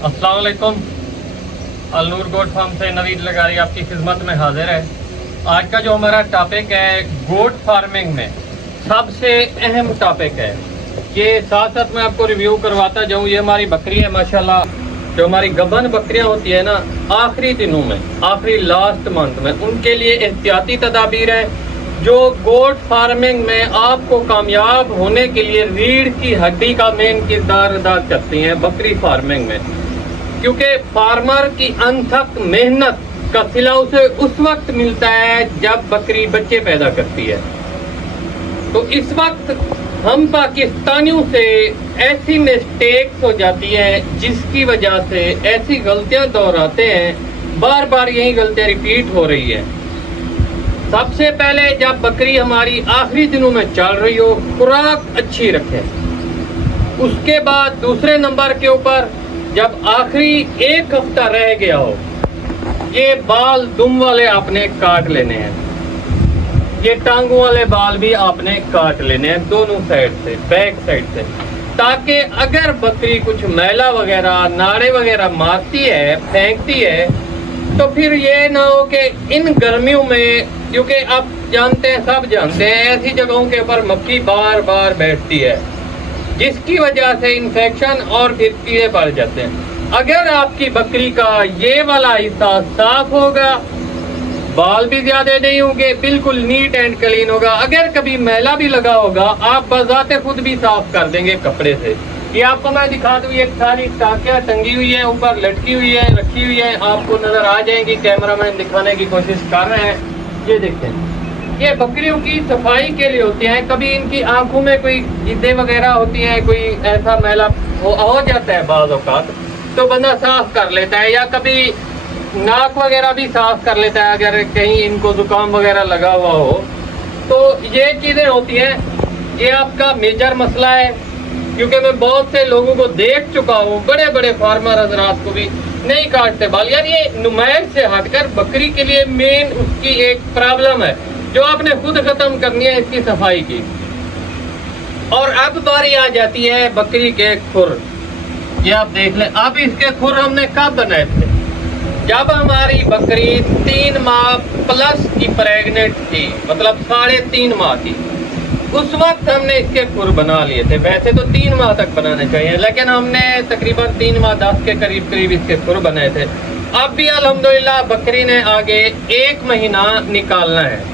अस्सलाम वालेकुम। Al Noor goat farm से नवीद लगारी आपकी खिदमत में हाजिर है। आज का जो हमारा टॉपिक है गोट फार्मिंग में सबसे अहम टॉपिक है। ये साथ साथ मैं आपको रिव्यू करवाता जाऊँ। ये हमारी बकरी है माशाल्लाह। जो हमारी गबन बकरियां होती है ना, आखिरी दिनों में, आखिरी लास्ट मंथ में, उनके लिए एहतियाती तदाबीर है जो गोट फार्मिंग में आपको कामयाब होने के लिए रीढ़ की हड्डी का मेन किरदार अदा करती हैं बकरी फार्मिंग में। क्योंकि फार्मर की अनथक मेहनत का सिला उसे उस वक्त मिलता है जब बकरी बच्चे पैदा करती है। तो इस वक्त हम पाकिस्तानियों से ऐसी मिस्टेक्स हो जाती है जिसकी वजह से ऐसी गलतियां दोहराते हैं, बार बार यही गलतियां रिपीट हो रही है। सबसे पहले जब बकरी हमारी आखिरी दिनों में चल रही हो, खुराक अच्छी रखे। उसके बाद दूसरे नंबर के ऊपर जब आखिरी एक हफ्ता रह गया हो, ये बाल दुम वाले आपने काट लेने हैं। ये टांगों वाले बाल भी आपने काट लेने हैं दोनों साइड से, बैक साइड से, ताकि अगर बकरी कुछ मैला वगैरह, नाड़े वगैरह मारती है, फेंकती है, तो फिर ये ना हो कि इन गर्मियों में, क्योंकि आप जानते हैं, सब जानते हैं, ऐसी जगहों के ऊपर मक्खी बार बार बैठती है जिसकी वजह से इन्फेक्शन और फिर कीड़े पड़ जाते हैं। अगर आपकी बकरी का ये वाला हिस्सा साफ होगा, बाल भी ज्यादा नहीं होंगे, बिल्कुल नीट एंड क्लीन होगा। अगर कभी मैला भी लगा होगा, आप बजाते खुद भी साफ कर देंगे कपड़े से। ये आपको मैं दिखा दूं, ये सारी टाकियां टंगी हुई है, ऊपर लटकी हुई है, रखी हुई है, आपको नजर आ जाएंगी। कैमरामैन दिखाने की कोशिश कर रहे हैं। ये देखें, ये बकरियों की सफाई के लिए होती हैं। कभी इनकी आंखों में कोई जिद्दें वगैरह होती हैं, कोई ऐसा मैला हो जाता है बाज़ औक़ात, तो बंदा साफ कर लेता है, या कभी नाक वगैरह भी साफ कर लेता है अगर कहीं इनको जुकाम वगैरह लगा हुआ हो। तो ये चीज़ें होती हैं। ये आपका मेजर मसला है, क्योंकि मैं बहुत से लोगों को देख चुका हूँ, बड़े बड़े फार्मर हजरात को भी नहीं काटते बाल। यार ये नुमाइश से हटकर बकरी के लिए मेन उसकी एक प्रॉब्लम है जो आपने खुद खत्म करनी है, इसकी सफाई की। और अब बारी आ जाती है बकरी के खुर। ये आप देख लें, अब इसके खुर हमने कब बनाए थे? जब हमारी बकरी 3 माह प्लस की प्रेग्नेंट थी, मतलब 3.5 माह की, उस वक्त हमने इसके खुर बना लिए थे। वैसे तो 3 माह तक बनाने चाहिए, लेकिन हमने तकरीबन 3 माह 10 के करीब इसके खुर बनाए थे। अब भी अल्हम्दुलिल्लाह बकरी ने आगे 1 महीना निकालना है।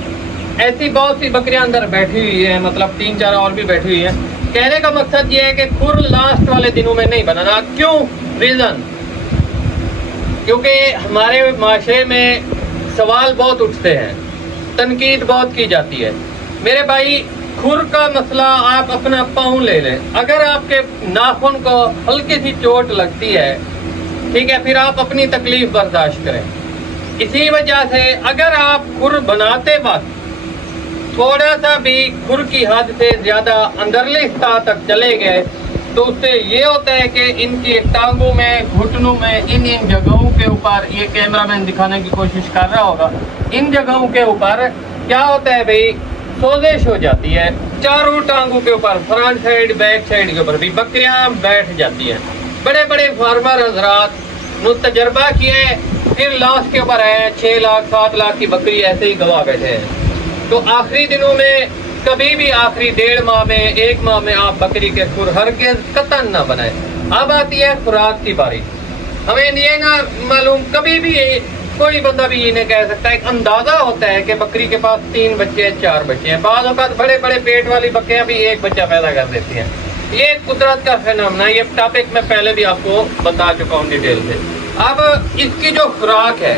ऐसी बहुत सी बकरियां अंदर बैठी हुई है, मतलब 3-4 और भी बैठी हुई है। कहने का मकसद ये है कि खुर लास्ट वाले दिनों में नहीं बनाना। क्यों? रीजन, क्योंकि हमारे माशरे में सवाल बहुत उठते हैं, तनकीद बहुत की जाती है। मेरे भाई, खुर का मसला आप अपना पाँव ले लें। अगर आपके नाखून को हल्की सी चोट लगती है, ठीक है, फिर आप अपनी तकलीफ बर्दाश्त करें। इसी वजह से अगर आप खुर बनाते वक्त थोड़ा सा भी खुर की हद से ज्यादा अंदरले हिस्सा तक चले गए, तो उससे ये होता है कि इनकी टांगों में, घुटनों में, इन जगहों के ऊपर, ये कैमरामैन दिखाने की कोशिश कर रहा होगा, इन जगहों के ऊपर क्या होता है भाई, सोजिश हो जाती है। चारों टांगों के ऊपर, फ्रंट साइड, बैक साइड के ऊपर भी बकरियां बैठ जाती हैं। बड़े बड़े फार्मर हजरात ने तजर्बा किया है, फिर लास्ट के ऊपर है 6 लाख 7 लाख की बकरी ऐसे ही गवा बैठे हैं। तो आखिरी दिनों में कभी भी, आखिरी 1.5 माह में, 1 माह में आप बकरी के खुर हरगिज़ कतन ना बनाए। अब आती है खुराक की बारी। हमें ये ना मालूम, कभी भी कोई बंदा भी ये नहीं कह सकता। एक अंदाजा होता है कि बकरी के पास 3 बच्चे, 4 बच्चे हैं। बाज़ औक़ात बड़े बड़े पेट वाली बकरियां भी 1 बच्चा पैदा कर देती हैं। ये कुदरत का फिनोमेना है। ये टॉपिक मैं पहले भी आपको बता चुका हूँ डिटेल से। अब इसकी जो खुराक है,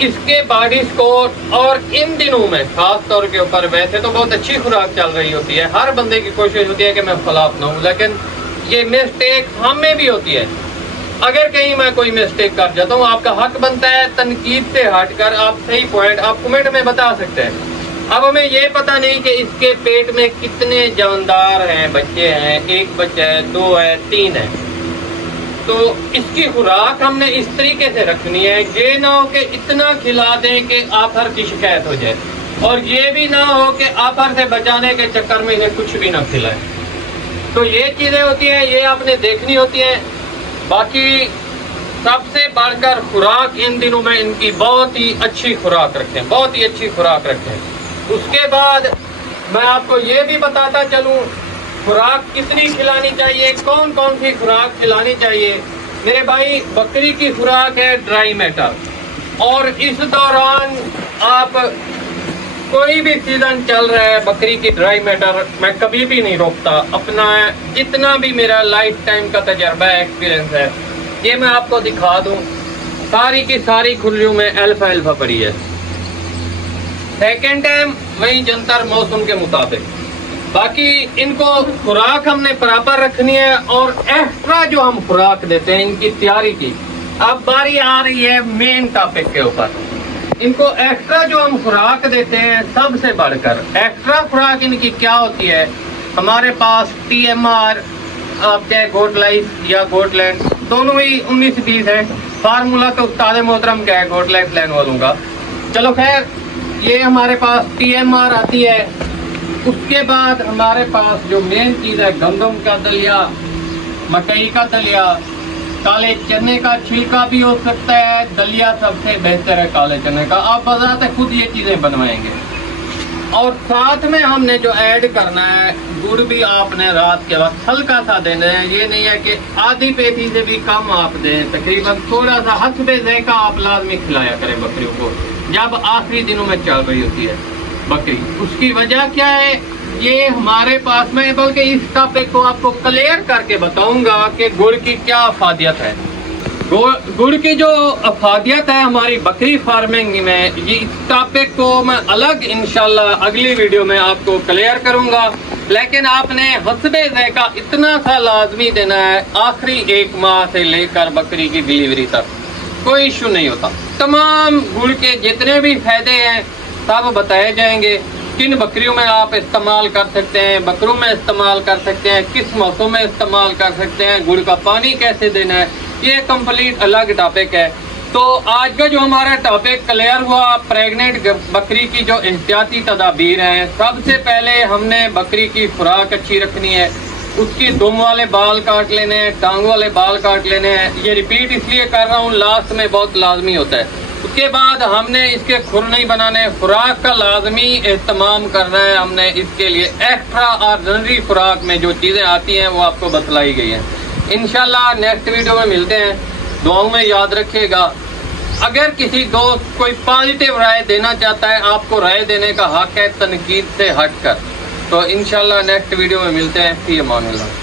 इसके बॉडी स्कोर, और इन दिनों में खास तौर के ऊपर, वैसे तो बहुत अच्छी खुराक चल रही होती है, हर बंदे की कोशिश होती है कि मैं खिलाफ ना हूँ, लेकिन ये मिस्टेक हमें भी होती है। अगर कहीं मैं कोई मिस्टेक कर जाता हूँ, आपका हक बनता है तनकीद से हटकर आप सही पॉइंट आप कमेंट में बता सकते हैं। अब हमें ये पता नहीं कि इसके पेट में कितने जानदार हैं, बच्चे हैं, 1 बच्चा है, 2 है, 3 है। तो इसकी खुराक हमने इस तरीके से रखनी है, ये ना हो कि इतना खिला दें कि आफर की शिकायत हो जाए, और ये भी ना हो कि आफर से बचाने के चक्कर में इन्हें कुछ भी ना खिलाए। तो ये चीज़ें होती हैं, ये आपने देखनी होती हैं। باقی سب سے بڑھ کر خوراک ان دنوں میں ان کی بہت ہی اچھی خوراک رکھیں، بہت ہی اچھی خوراک رکھیں۔ اس کے بعد میں آپ کو یہ بھی بتاتا چلوں خوراک کتنی کھلانی چاہیے، کون کون سی خوراک کھلانی چاہیے۔ میرے بھائی بکری کی خوراک ہے ڈرائی میٹر، اور اس دوران آپ کوئی بھی سیزن چل رہا ہے بکری کی ڈرائی میٹر میں کبھی بھی نہیں روکتا۔ اپنا جتنا بھی میرا لائف ٹائم کا تجربہ ہے، ایکسپیرینس ہے، یہ میں آپ کو دکھا دوں۔ ساری کی ساری کھلیوں میں الفا پڑی ہے۔ سیکنڈ ٹائم وہی جنتر موسم کے مطابق۔ باقی ان کو خوراک ہم نے برابر رکھنی ہے، اور ایکسٹرا جو ہم خوراک دیتے ہیں ان کی تیاری کی۔ اب باری آ رہی ہے مین ٹاپک کے اوپر۔ ان کو ایکسٹرا جو ہم خوراک دیتے ہیں سب سے بڑھ کر ایکسٹرا خوراک ان کی کیا ہوتی ہے؟ ہمارے پاس TMR، آپ کے گوٹ لائف یا گوٹ لینڈ دونوں ہی 19-20 ہے۔ فارمولا تو استاد محترم کا ہے گوٹ لائف لینڈ والوں کا۔ چلو خیر، یہ ہمارے پاس TMR آتی ہے۔ اس کے بعد ہمارے پاس جو مین چیز ہے گندم کا دلیا، مکئی کا دلیا، کالے چنے کا چھلکا بھی ہو سکتا ہے، دلیا سب سے بہتر ہے کالے چنے کا۔ آپ بذات خود یہ چیزیں بنوائیں گے، اور ساتھ میں ہم نے جو ایڈ کرنا ہے گڑ بھی آپ نے رات کے وقت ہلکا سا دینا ہے۔ یہ نہیں ہے کہ آدھی پیٹی سے بھی کم آپ دیں، تقریباً تھوڑا سا حسب ذائقہ آپ لازمی کھلایا کریں بکریوں کو جب آخری دنوں میں چل رہی ہوتی ہے بکری۔ اس کی وجہ کیا ہے؟ یہ ہمارے پاس میں بلکہ اس ٹاپک کو آپ کو کلیئر کر کے بتاؤں گا کہ گڑ کی کیا افادیت ہے۔ گڑ کی جو افادیت ہے ہماری بکری فارمنگ میں، یہ اس ٹاپک کو میں الگ انشاءاللہ اگلی ویڈیو میں آپ کو کلیئر کروں گا، لیکن آپ نے حسب ذائقہ اتنا سا لازمی دینا ہے آخری 1 ماہ سے لے کر بکری کی ڈیلیوری تک۔ کوئی ایشو نہیں ہوتا۔ تمام گڑ کے جتنے بھی فائدے ہیں سب بتائے جائیں گے، کن بکریوں میں آپ استعمال کر سکتے ہیں، بکروں میں استعمال کر سکتے ہیں، کس موسم میں استعمال کر سکتے ہیں، گڑ کا پانی کیسے دینا ہے، یہ کمپلیٹ الگ ٹاپک ہے۔ تو آج کا جو ہمارا ٹاپک کلیئر ہوا، پریگننٹ بکری کی جو احتیاطی تدابیر ہیں۔ سب سے پہلے ہم نے بکری کی خوراک اچھی رکھنی ہے، اس کی دم والے بال کاٹ لینے ہیں، ٹانگ والے بال کاٹ لینے ہیں۔ یہ ریپیٹ اس لیے کر رہا ہوں، لاسٹ میں بہت لازمی ہوتا ہے۔ اس کے بعد ہم نے اس کے کھر نہیں بنانے، خوراک کا لازمی اہتمام کرنا ہے۔ ہم نے اس کے لیے ایکسٹرا آرڈنری خوراک میں جو چیزیں آتی ہیں وہ آپ کو بتلائی گئی ہیں۔ انشاءاللہ نیکسٹ ویڈیو میں ملتے ہیں۔ دعاؤں میں یاد رکھیے گا۔ اگر کسی دوست کوئی پازیٹیو رائے دینا چاہتا ہے، آپ کو رائے دینے کا حق ہے تنقید سے ہٹ کر۔ تو انشاءاللہ نیکسٹ ویڈیو میں ملتے ہیں۔ فی امان اللہ۔